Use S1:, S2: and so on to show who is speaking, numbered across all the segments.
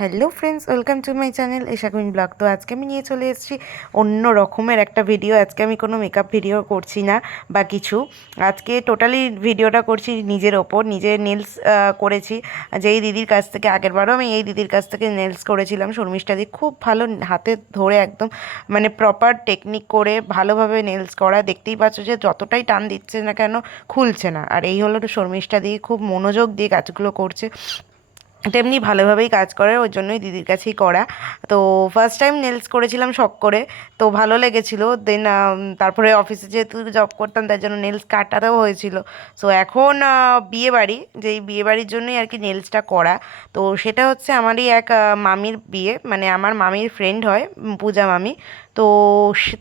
S1: Hello friends welcome to my channel এশাকুইন blog তো আজকে আমি নিয়ে চলে এসেছি অন্য রকমের একটা ভিডিও আজকে আমি কোনো মেকআপ ভিডিও করছি না, বা কিছু। আজকে টোটালি ভিডিওটা করছি নিজের ওপর নিজের নেলস করেছি। যেই দিদির কাছ থেকে আগেরবারও আমি এই দিদির কাছ থেকে নেলস করেছিলাম। শর্মিষ্ঠা দি খুব ভালো হাতে ধরে একদম মানে প্রপার টেকনিক করে ভালোভাবে নেলস করা। দেখতেই পাচ্ছ যে যতটাই টান দিচ্ছে না কেন, খুলছে না। আর এই হলো শর্মিষ্ঠা দি খুব মনোযোগ দিয়ে কাজগুলো করছে। তেমনি ভালোভাবেই কাজ করে ওই জন্যই দিদির কাছেই করা। তো ফার্স্ট টাইম নেলস করেছিলাম শখ করে, তো ভালো লেগেছিলো। দেন তারপরে অফিসে যেহেতু জব করতাম, তার জন্য নেলস কাটাতেও হয়েছিল। সো এখন বিয়ে বাড়ি যেই বিয়ে বাড়ির জন্যই আর কি নেলসটা করা। তো সেটা হচ্ছে আমারই এক মামির বিয়ে মানে আমার মামির ফ্রেন্ড হয় পূজা মামি। তো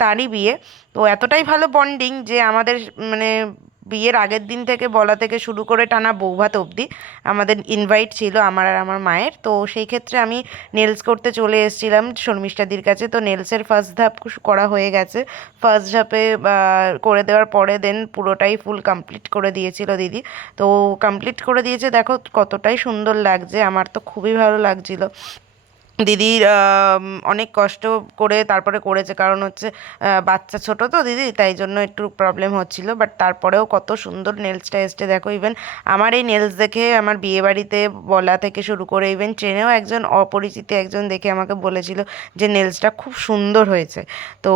S1: তারই বিয়ে। তো এতটাই ভালো বন্ডিং যে আমাদের মানে বিয়ের আগের দিন থেকে বলা থেকে শুরু করে টানা বৌভাত অবধি আমাদের ইনভাইট ছিল আমার আর আমার মায়ের। তো সেই ক্ষেত্রে আমি নেলস করতে চলে এসেছিলাম শর্মিষ্ঠাদির কাছে। তো নেলসের ফার্স্ট ধাপ করা হয়ে গেছে। ফার্স্ট ধাপে করে দেওয়ার পরে দেন পুরোটাই ফুল কমপ্লিট করে দিয়েছিল দিদি। তো কমপ্লিট করে দিয়েছে, দেখো কতটাই সুন্দর লাগছে। আমার তো খুবই ভালো লাগছিল। দিদির অনেক কষ্ট করে তারপরে করেছে। কারণ হচ্ছে বাচ্চা ছোট তো দিদি, তাই জন্য একটু প্রবলেম হচ্ছিল। বাট তারপরেও কত সুন্দর নেলসটা এসছে। দেখো ইভেন আমার এই নেলস দেখে আমার বিয়েবাড়িতে বলা থেকে শুরু করে ইভেন ট্রেনেও একজন অপরিচিত একজন দেখে আমাকে বলেছিল যে নেলসটা খুব সুন্দর হয়েছে। তো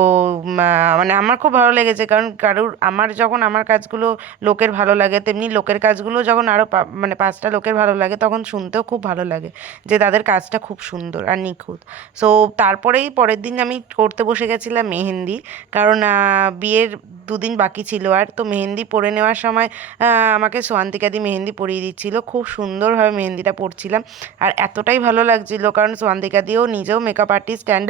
S1: মানে আমার খুব ভালো লেগেছে। কারণ কারুর, আমার যখন আমার কাজগুলো লোকের ভালো লাগে, তেমনি লোকের কাজগুলো যখন আরও মানে পাঁচটা লোকের ভালো লাগে, তখন শুনতেও খুব ভালো লাগে যে তাদের কাজটা খুব সুন্দর। আর নিখুঁত। সো তারপরেই পরের দিন আমি করতে বসে গেছিলাম মেহেন্দি। কারণ বিয়ের দুদিন বাকি ছিল আর। তো মেহেন্দি পরে নেওয়ার সময় আমাকে সোয়ান্তিকাদি মেহেন্দি পরিয়ে দিচ্ছিল। খুব সুন্দরভাবে মেহেন্দিটা পরছিলাম। আর এতটাই ভালো লাগছিল, কারণ সোয়ান্তিকাদিও নিজেও makeup artist and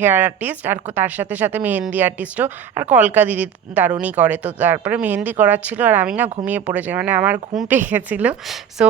S1: hair artist আর তার সাথে সাথে মেহেন্দি আর্টিস্টও আর কলকা দিদি দারুণই করে। তো তারপরে মেহেন্দি করাচ্ছিল আর আমি না ঘুমিয়ে পড়েছি। মানে আমার ঘুম পেয়ে গেছিল। সো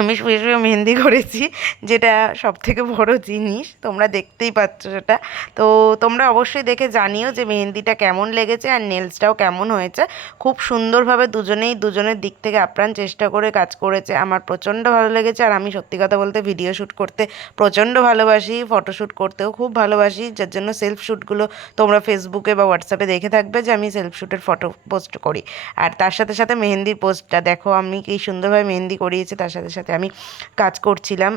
S1: আমি শুয়ে শুয়ে মেহেন্দি করেছি, যেটা সব থেকে বড় জিনিস, তোমরা দেখতেই পাচ্ছ সেটা। তো তোমরা অবশ্যই দেখে জানিও যে মেহেন্দিটা কেমন লেগেছে আর নেলসটাও কেমন হয়েছে। খুব সুন্দরভাবে দুজনেই দুজনের দিক থেকে আপ্রাণ চেষ্টা করে কাজ করেছে। আমার প্রচণ্ড ভালো লেগেছে আর আমি সত্যি কথা বলতে ভিডিও শ্যুট করতে প্রচণ্ড ভালোবাসি, ফটোশ্যুট করতেও খুব ভালোবাসি। যার জন্য সেলফ শ্যুটগুলো তোমরা ফেসবুকে বা হোয়াটসঅ্যাপে দেখে থাকবে যে আমি সেলফ শ্যুটের ফটো পোস্ট করি। আর তার সাথে সাথে মেহেন্দির পোস্টটা দেখো, আমি কি সুন্দরভাবে মেহেন্দি করিয়েছি, তার সাথে সাথে আমি কাজ করছিলাম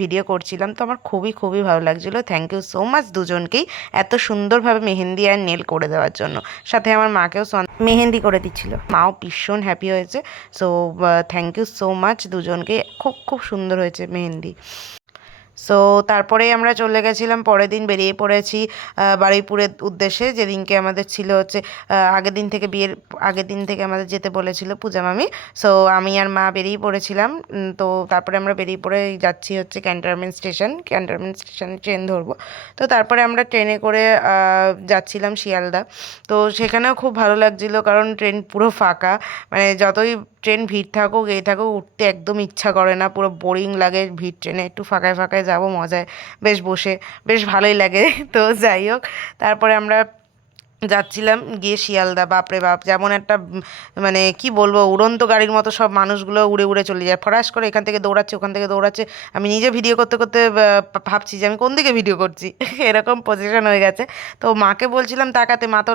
S1: ভিডিও করছিলাম। তো আমার খুবই খুবই ভালো লাগছিল। থ্যাংক ইউ সো মাচ দুজনকেই এত সুন্দরভাবে মেহেন্দি আর নেল করে দেওয়ার জন্য। সাথে আমার মাকেও মেহেন্দি করে দিচ্ছিল। মাও ভীষণ হ্যাপি হয়েছে। So thank you so much দুজনকে খুব খুব সুন্দর হয়েছে মেহেন্দি। সো তারপরেই আমরা চলে গেছিলাম, পরের দিন বেরিয়ে পড়েছি বারুইপুরের উদ্দেশ্যে, যেদিনকে আমাদের ছিল হচ্ছে আগের দিন থেকে বিয়ের, আগের দিন থেকে আমাদের যেতে বলেছিল পূজা মামি। সো আমি আর মা বেরিয়ে পড়েছিলাম তো তারপরে আমরা বেরিয়ে পড়ে যাচ্ছি হচ্ছে ক্যান্টনমেন্ট স্টেশন, ক্যান্টনমেন্ট স্টেশনে ট্রেন ধরবো। তো তারপরে আমরা ট্রেনে করে যাচ্ছিলাম শিয়ালদা। তো সেখানেও খুব ভালো লাগছিল, কারণ ট্রেন পুরো ফাঁকা মানে যতই ট্রেন ভিড় থাকুক, এই থাকুক, উঠতে একদম ইচ্ছা করে না, পুরো বোরিং লাগে ভিড় ট্রেনে, একটু ফাঁকায় ফাঁকায় যাব, মজায়, বেশ বসে, বেশ ভালোই লাগে। তো যাই হোক, তারপরে আমরা যাচ্ছিলাম, গিয়ে শিয়ালদা, বাপরে বাপ, যেমন একটা মানে কি বলব, উড়ন্ত গাড়ির মতো সব মানুষগুলো উড়ে উড়ে চলে যায়। ফরাস করে এখান থেকে দৌড়াচ্ছে, ওখান থেকে দৌড়াচ্ছে। আমি নিজে ভিডিও করতে করতে ভাবছি যে আমি কোন দিকে ভিডিও করছি? এরকম পজিশন হয়ে গেছে। তো মাকে বলছিলাম, তাকাতে, মা তো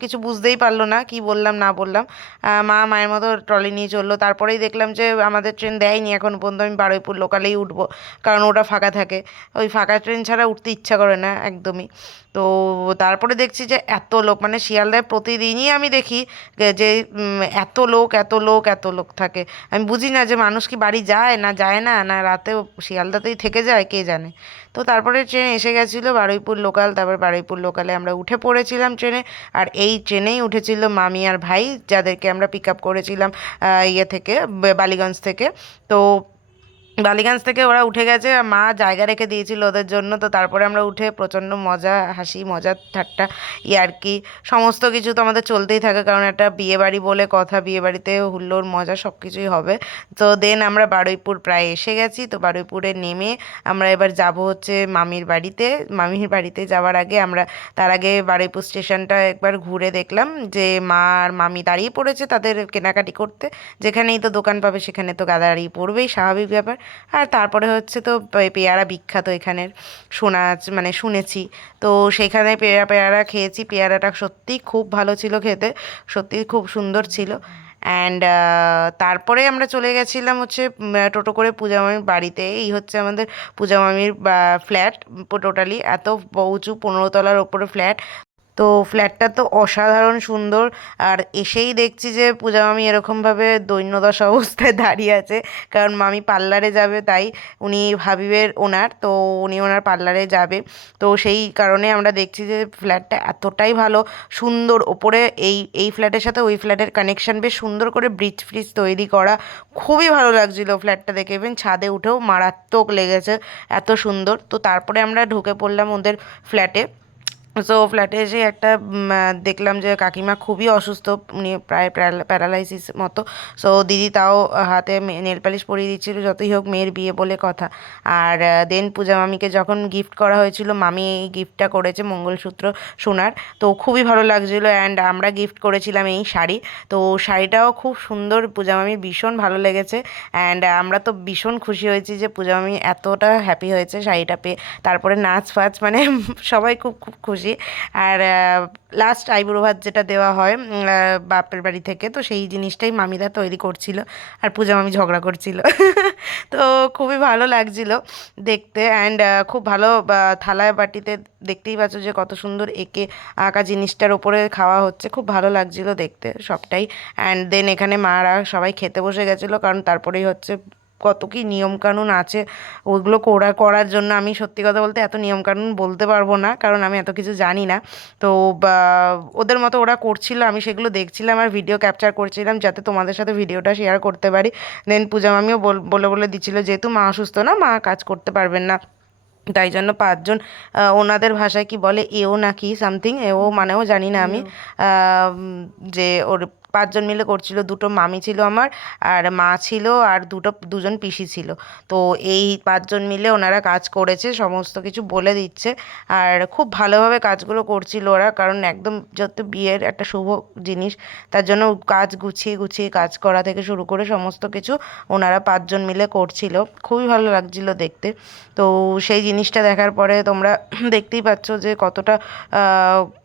S1: কিছু বুঝতেই পারল না, কি বললাম, না বললাম। মা মায়ের মতো ট্রলি নিয়ে চলল। তারপরেই দেখলাম যে, আমাদের ট্রেন দেয়নি এখন পর্যন্ত, আমি বারুইপুর লোকালেই উঠবো, কারণ ওটা ফাঁকা থাকে। ওই ফাঁকা ট্রেন ছাড়া উঠতে ইচ্ছা করে না, একদমই। তো তারপরে দেখছি যে, এত লোক মানে শিয়ালদায় প্রতিদিনই আমি দেখি যে- এত লোক এত লোক এত লোক থাকে। আমি বুঝি না যে মানুষ কি বাড়ি যায় না যায় না না রাতেও শিয়ালদাতেই থেকে যায়, কে জানে? তো তারপরে ট্রেন এসে গেছিল বারুইপুর লোকাল, তারপর বারুইপুর লোকালে আমরা উঠে পড়েছিলাম ট্রেনে। আর এই ট্রেনেই উঠেছিল মামি আর ভাই, যাদেরকে আমরা পিক আপ করেছিলাম ইয়ে থেকে বালিগঞ্জ থেকে। তো বালিগঞ্জ থেকে ওরা উঠে গেছে মা জায়গা রেখে দিয়েছিল ওদের জন্য। তো তারপরে আমরা উঠে প্রচণ্ড মজা, হাসি, মজা, ঠাট্টা ইয়ার্কি সমস্ত কিছু তো আমাদের চলতেই থাকে, কারণ একটা বিয়ে বাড়ি বলে কথা বিয়ে বাড়িতে হুল্লোড়, মজা সব কিছুই হবে। তো দেন আমরা বারুইপুর প্রায় এসে গেছি, তো বারুইপুরে নেমে আমরা এবার যাব হচ্ছে মামির বাড়িতে। মামির বাড়িতে যাওয়ার আগে আমরা তার আগে বারুইপুর স্টেশনটা একবার ঘুরে দেখলাম যে মা আর মামি দাঁড়িয়ে পড়েছে তাদের কেনাকাটি করতে। যেখানেই তো দোকান পাবে সেখানে তো দাঁড়িয়ে পড়বেই, স্বাভাবিক ব্যাপার। আর তারপরে হচ্ছে তো পেয়ারা বিখ্যাত এখানের। শোনা মানে শুনেছি। তো সেখানে পেয়ারা পেয়ারা খেয়েছি। পেয়ারাটা সত্যিই খুব ভালো ছিল খেতে। সত্যিই খুব সুন্দর ছিল। অ্যান্ড তারপরে আমরা চলে গেছিলাম হচ্ছে টোটো করে পূজা মামির বাড়িতে। এই হচ্ছে আমাদের পূজা মামির ফ্ল্যাট টোটালি এত উঁচু পনেরো তলার ওপরে ফ্ল্যাট তো ফ্ল্যাটটা তো অসাধারণ সুন্দর। আর এসেই দেখছি যে পূজা মামি এরকমভাবে দৈন্যদশা অবস্থায় দাঁড়িয়ে আছে। কারণ মামি পার্লারে যাবে, তাই উনি ভাবিবের ওনার, তো উনি ওনার পার্লারে যাবে। তো সেই কারণে আমরা দেখছি যে ফ্ল্যাটটা এতটাই ভালো, সুন্দর। ওপরে এই এই ফ্ল্যাটের সাথে ওই ফ্ল্যাটের কানেকশন বেশ সুন্দর করে ব্রিজ ফ্রিজ তৈরি করা। খুবই ভালো লাগছিল ফ্ল্যাটটা দেখে। ইভেন ছাদে উঠেও মারাত্মক লেগেছে, এত সুন্দর। তো তারপরে আমরা ঢুকে পড়লাম ওদের ফ্ল্যাটে সো ফ্ল্যাটে এসে একটা দেখলাম যে কাকিমা খুবই অসুস্থ, উনি প্রায় প্যারালাইসিস মতো। সো দিদি তাও হাতে নেল পালিশ পরিয়ে দিচ্ছিল, যতই হোক মেয়ের বিয়ে বলে কথা। আর দেন পূজা মামিকে যখন গিফট করা হয়েছিল, মামি এই গিফটটা করেছে মঙ্গলসূত্র সোনার। তো খুবই ভালো লাগছিল অ্যান্ড আমরা গিফট করেছিলাম এই শাড়ি। তো শাড়িটাও খুব সুন্দর, পূজা মামির ভীষণ ভালো লেগেছে। অ্যান্ড আমরা তো ভীষণ খুশি হয়েছি যে পূজা মামি এতটা হ্যাপি হয়েছে শাড়িটা পেয়ে। তারপরে নাচ ফাচ মানে সবাই খুব খুব খুশি। আর লাস্ট আইবুড়ো ভাত যেটা দেওয়া হয় বাপের বাড়ি থেকে, তো সেই জিনিসটাই মামিরা তৈরি করছিল। আর পূজা মামি ঝগড়া করছিল। তো খুবই ভালো লাগছিল দেখতে। অ্যান্ড খুব ভালো থালায় বাটিতে দেখতেই পাচ্ছ যে কত সুন্দর এঁকে আঁকা জিনিসটার ওপরে খাওয়া হচ্ছে। খুব ভালো লাগছিল দেখতে সবটাই। অ্যান্ড দেন এখানে মারা সবাই খেতে বসে গেছিল, কারণ তারপরেই হচ্ছে কত কি নিয়মকানুন আছে ওইগুলো করা করার জন্য আমি সত্যি কথা বলতে এত নিয়মকানুন বলতে পারব না কারণ আমি এত কিছু জানি না। তো বা ওদের মতো ওরা করছিল আমি সেগুলো দেখছিলাম আর ভিডিও ক্যাপচার করছিলাম যাতে তোমাদের সাথে ভিডিওটা শেয়ার করতে পারি। দেন পূজা মামিও বল- বলে বলে দিচ্ছিল যেহেতু মা অসুস্থ না? মা কাজ করতে পারবেন না। তাই জন্য পাঁচজন ওনাদের ভাষায় কি বলে এও নাকি সামথিং এও মানেও জানি না আমি যে ওর পাঁচজন মিলে করছিল, দুটো মামি ছিল আমার আর মা ছিল আর দুটো, দুজন পিসি ছিল। তো এই পাঁচজন মিলে ওনারা কাজ করেছে, সমস্ত কিছু বলে দিচ্ছে আর খুব ভালোভাবে কাজগুলো করছিল ওরা কারণ একদম যত বিয়ের একটা শুভ জিনিস, তার জন্য কাজ গুছিয়ে গুছিয়ে কাজ করা থেকে শুরু করে সমস্ত কিছু ওনারা পাঁচজন মিলে করছিল। খুবই ভালো লাগছিল দেখতে। তো সেই জিনিসটা দেখার পরে তোমরা দেখতেই পাচ্ছ যে কতটা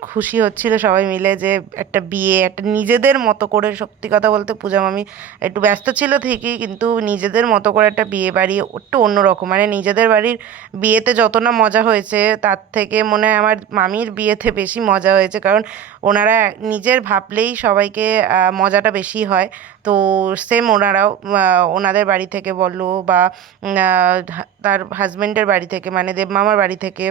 S1: খুশি হচ্ছিল সবাই মিলে যে একটা বিয়ে, একটা নিজেদের মতো করে সত্যি কথা বলতে পূজা মামি একটু ব্যস্ত ছিল ঠিকই, কিন্তু নিজেদের মতো করে একটা বিয়ে বাড়ি একটু অন্যরকম। মানে নিজেদের বাড়ির বিয়েতে যত না মজা হয়েছে, তার থেকে মনে হয় আমার মামির বিয়েতে বেশি মজা হয়েছে। কারণ ওনারা নিজের ভাবলেই সবাইকে মজাটা বেশি হয়। তো সেম ওনারাও ওনাদের বাড়ি থেকে বলল বা তার হাজব্যান্ডের বাড়ি থেকে মানে দেবমামার বাড়ি থেকে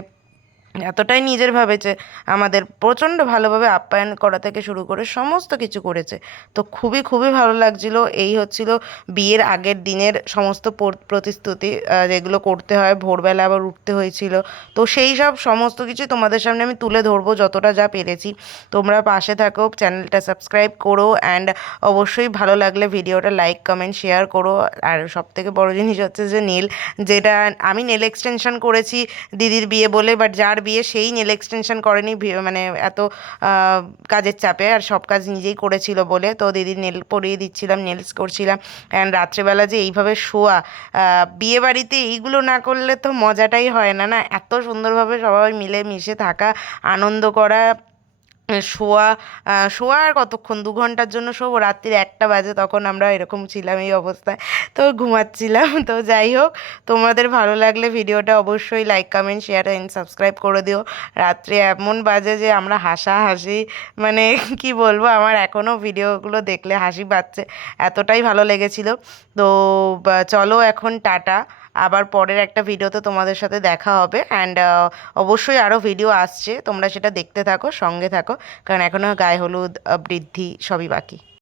S1: এতটাই নিজের ভাবেছে, আমাদের প্রচণ্ড ভালোভাবে আপ্যায়ন করা থেকে শুরু করে সমস্ত কিছু করেছে। তো খুবই খুবই ভালো লাগছিল। এই হচ্ছিল বিয়ের আগের দিনের সমস্ত পর- প্রতিস্তুতি যেগুলো করতে হয়। ভোরবেলা আবার উঠতে হয়েছিল। তো সেই সব সমস্ত কিছু তোমাদের সামনে আমি তুলে ধরবো যতটা যা পেরেছি। তোমরা পাশে থাকো, চ্যানেলটা সাবস্ক্রাইব করো, অ্যান্ড অবশ্যই ভালো লাগলে ভিডিওটা লাইক, কমেন্ট, শেয়ার করো। আর সব থেকে বড়ো জিনিস হচ্ছে যে নীল, যেটা আমি নেল এক্সটেনশন করেছি দিদির বিয়ে বলে, বাট যার বিয়ে সেই নেল এক্সটেনশন করেনি মানে এত কাজের চাপে আর সব কাজ নিজেই করেছিল বলে। তো দিদি নেল পরিয়ে দিচ্ছিলাম, নেলস করছিলাম। অ্যান্ড রাত্রেবেলা যে এইভাবে শোয়া বিয়ে বাড়িতে এইগুলো না করলে তো মজাটাই হয় না না? এত সুন্দরভাবে সবাই মিলে মিশে থাকা, আনন্দ করা শোয়া শোয়া আর কতক্ষণ? দু ঘণ্টার জন্য শোবো। রাত্রির একটা বাজে তখন আমরা এরকম ছিলাম এই অবস্থায়। তো ঘুমাচ্ছিলাম। তো যাই হোক, তোমাদের ভালো লাগলে ভিডিওটা অবশ্যই like comment share and subscribe করে দিও। রাত্রে এমন বাজে যে আমরা হাসাহাসি মানে কি বলব, আমার এখনও ভিডিওগুলো দেখলে হাসি পাচ্ছে। এতটাই ভালো লেগেছিল। তো চলো এখন টাটা। আবার পরের একটা ভিডিওতে তোমাদের সাথে দেখা হবে। অ্যান্ড অবশ্যই আরও ভিডিও আসছে। তোমরা সেটা দেখতে থাকো, সঙ্গে থাকো। কারণ এখনও গায়ে হলুদ বৃদ্ধি সবই বাকি।